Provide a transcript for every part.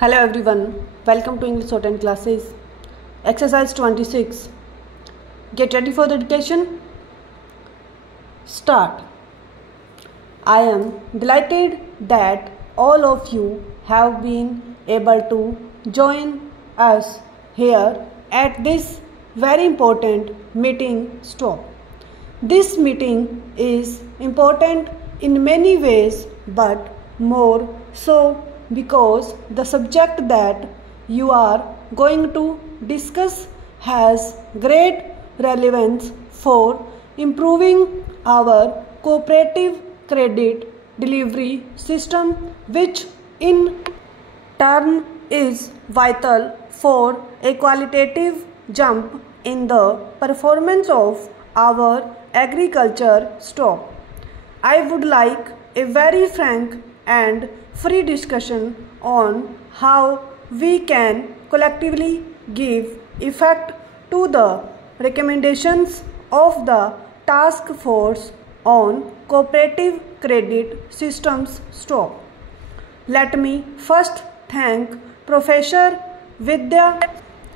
Hello everyone, welcome to English Short Hand classes. Exercise 26. Get ready for the dictation. Start. I am delighted that all of you have been able to join us here at this very important meeting stop. This meeting is important in many ways, but more so because the subject that you are going to discuss has great relevance for improving our cooperative credit delivery system, which in turn is vital for a qualitative jump in the performance of our agriculture stock. I would like a very frank and free discussion on how we can collectively give effect to the recommendations of the Task Force on Cooperative Credit Systems stock. Let me first thank Professor Vidya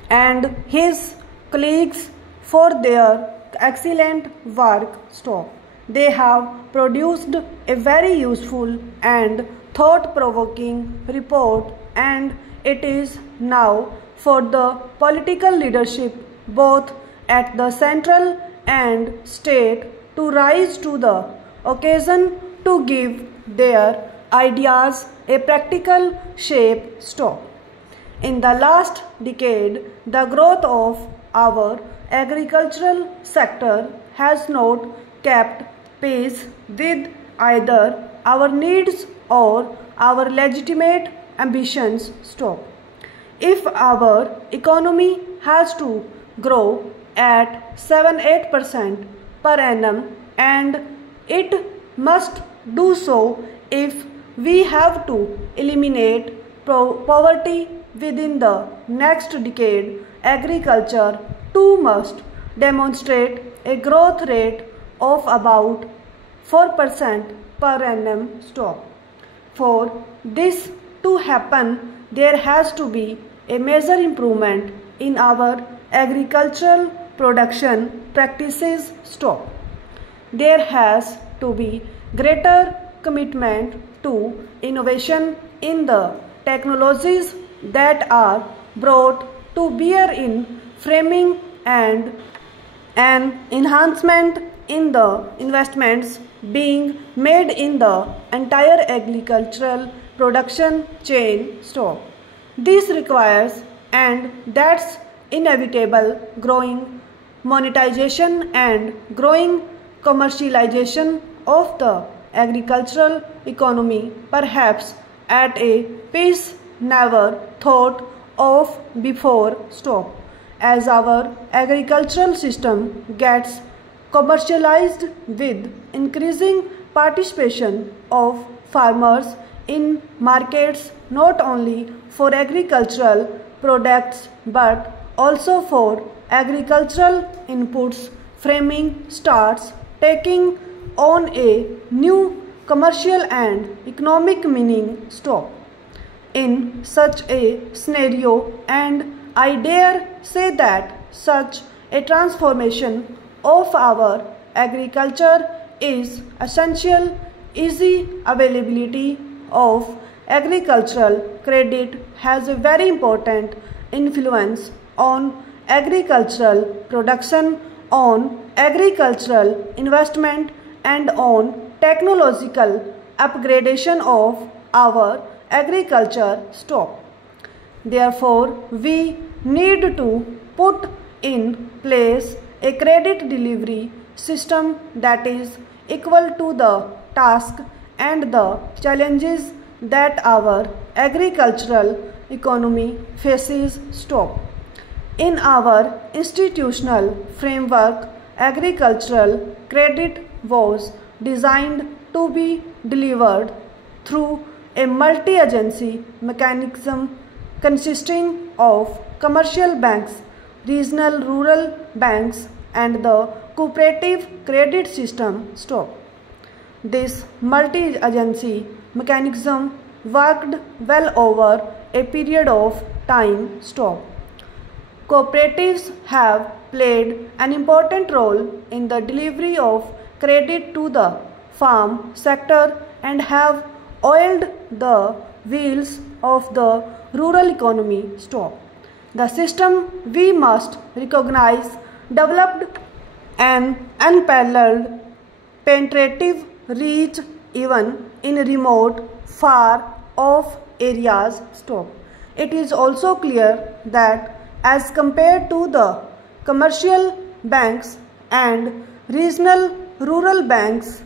and his colleagues for their excellent work stop. They have produced a very useful and thought-provoking report, and it is now for the political leadership both at the central and state to rise to the occasion to give their ideas a practical shape stop. In the last decade, the growth of our agricultural sector has not kept pace with either our needs or our legitimate ambitions stop. If our economy has to grow at 7-8% per annum, and it must do so if we have to eliminate poverty within the next decade, agriculture too must demonstrate a growth rate of about 4% per annum stop. For this to happen, there has to be a major improvement in our agricultural production practices stop. There has to be greater commitment to innovation in the technologies that are brought to bear in framing and an enhancement in the investments being made in the entire agricultural production chain stop. This requires, and that's inevitable, growing monetization and growing commercialization of the agricultural economy, perhaps at a pace never thought of before stop. As our agricultural system gets commercialized with increasing participation of farmers in markets not only for agricultural products but also for agricultural inputs, framing starts taking on a new commercial and economic meaning stop. In such a scenario, and I dare say that such a transformation of our agriculture is essential, easy availability of agricultural credit has a very important influence on agricultural production, on agricultural investment, and on technological upgradation of our agriculture stock. Therefore, we need to put in place a credit delivery system that is equal to the task and the challenges that our agricultural economy faces stop. In our institutional framework, agricultural credit was designed to be delivered through a multi-agency mechanism consisting of commercial banks, regional rural banks, and the cooperative credit system stop. This multi-agency mechanism worked well over a period of time. Stop. Cooperatives have played an important role in the delivery of credit to the farm sector and have oiled the wheels of the rural economy. Stop. The system, we must recognize, developed an unparalleled penetrative reach even in remote, far off areas. Stop. It is also clear that as compared to the commercial banks and regional rural banks,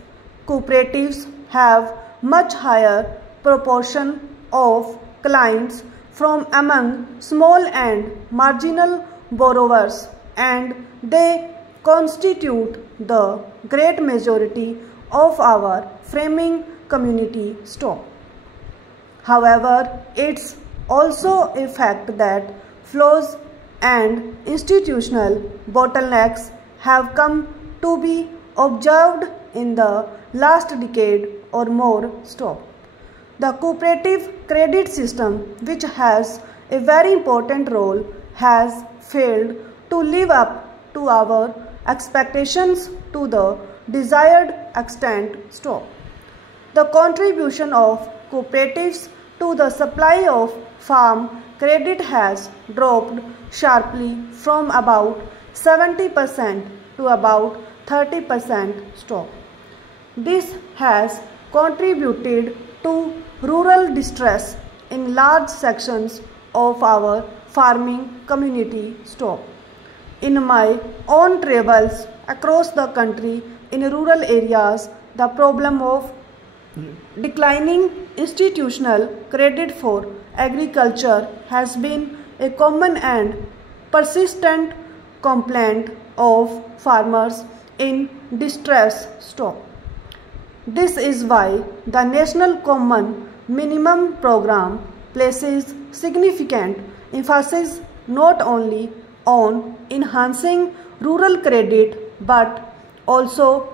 cooperatives have much higher proportion of clients from among small and marginal borrowers, and they constitute the great majority of our framing community. Stop. However, it's also a fact that flaws and institutional bottlenecks have come to be observed in the last decade or more. Stop. The cooperative credit system, which has a very important role, has failed to live up to our expectations to the desired extent. Stop. The contribution of cooperatives to the supply of farm credit has dropped sharply from about 70% to about 30%. Stop. This has contributed to rural distress in large sections of our farming community. Stop. In my own travels across the country in rural areas, the problem of declining institutional credit for agriculture has been a common and persistent complaint of farmers in distress. Stop. This is why the National Common Minimum Program places significant emphasis not only on enhancing rural credit but also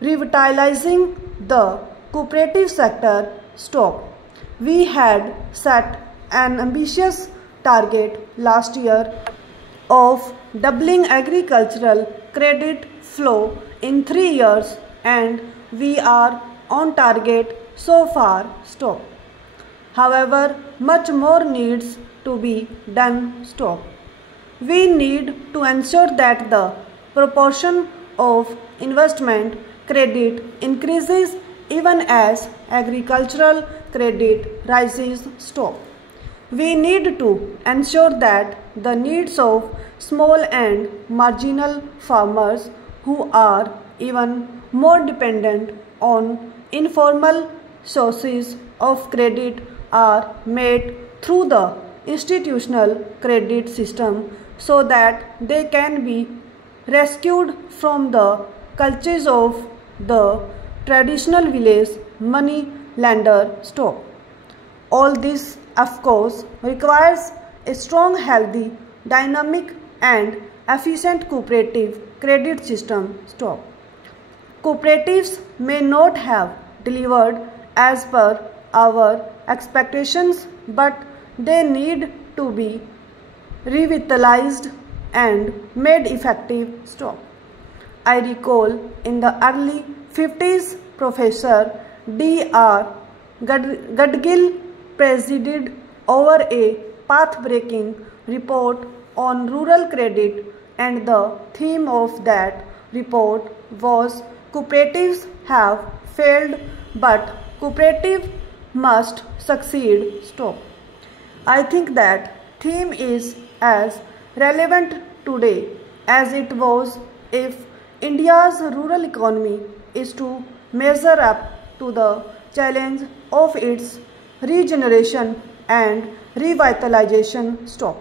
revitalizing the cooperative sector. Stop. We had set an ambitious target last year of doubling agricultural credit flow in 3 years, and we are on target so far. Stop. However, much more needs to be done. Stop. We need to ensure that the proportion of investment credit increases even as agricultural credit rises. Stop. We need to ensure that the needs of small and marginal farmers who are even more dependent on informal sources of credit are met through the institutional credit system so that they can be rescued from the clutches of the traditional village money lender. Stop. All this, of course, requires a strong, healthy, dynamic and efficient cooperative credit system. Stop. Cooperatives may not have delivered as per our expectations, but they need to be revitalized and made effective. Stop. I recall in the early 50s, Professor D.R. Gadgil presided over a path-breaking report on rural credit, and the theme of that report was cooperatives have failed, but cooperative must succeed. Stop. I think that theme is as relevant today as it was if India's rural economy is to measure up to the challenge of its regeneration and revitalization. Stop.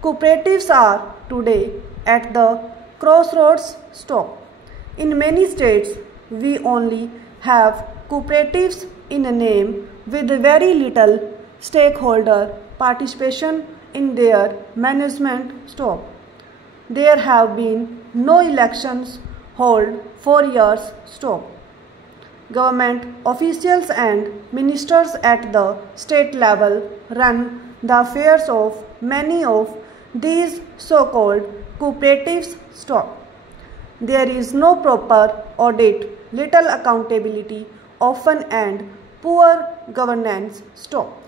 Cooperatives are today at the crossroads. Stop. In many states, we only have cooperatives in a name with very little stakeholder participation in their management. Stop. There have been no elections held for years. Stop. Government officials and ministers at the state level run the affairs of many of these so-called cooperatives stock. There is no proper audit, little accountability, often and poor governance stock.